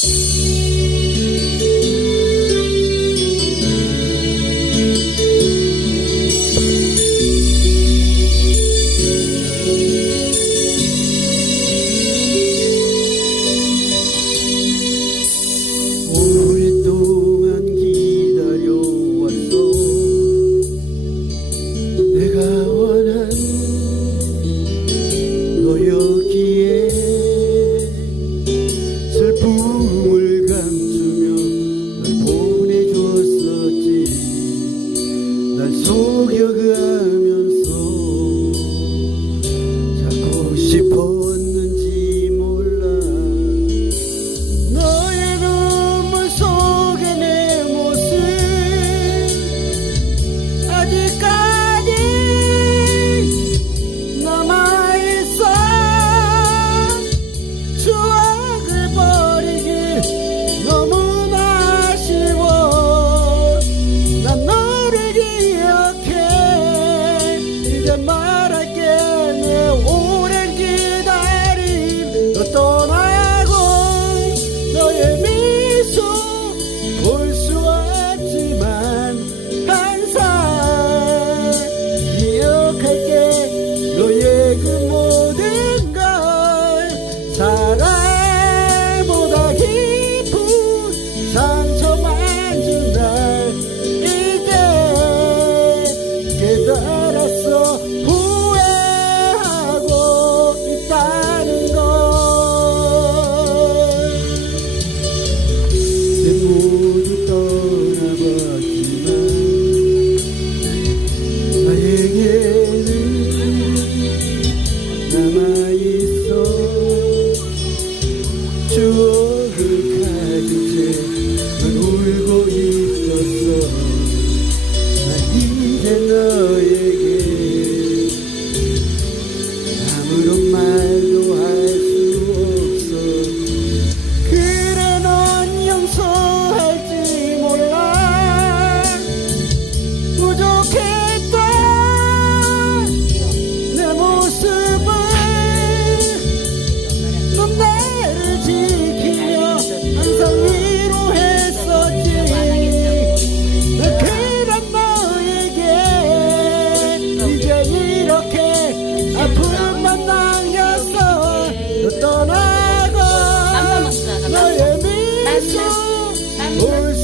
Yes. yeah. Hoje